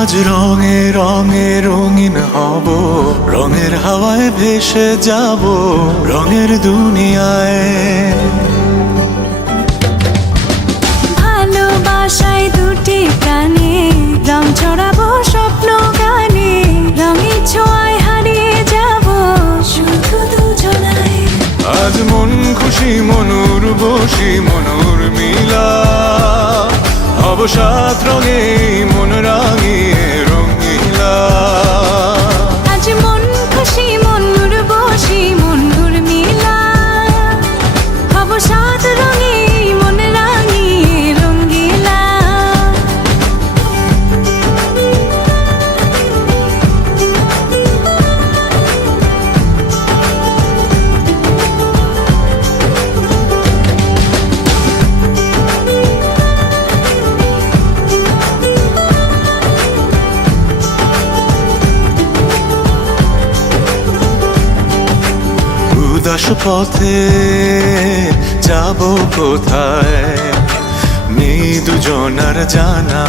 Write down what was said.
আজ রঙে রঙে রঙিন হব, রঙের হাওয়ায় ভেসে যাব রঙের দুনিয়ায়। ভালোবাসায় দুটি প্রাণে রং ছড়াবো স্বপ্ন গানে, রঙের ছোঁয়ায় হারিয়ে যাব শুধু দুজনায়। আজ মন খুশি মনুর বসি মনুর মিলা, হব সাত রঙে মন রাঙিয়ে রঙিলা। আজ মন খুশি মনুর বসি মনুর মিলা, হব সাত রঙে মন রাঙিয়ে রঙ্গিলা। উদাস পথে যাব কোথায়, নেই দুজনার জানা।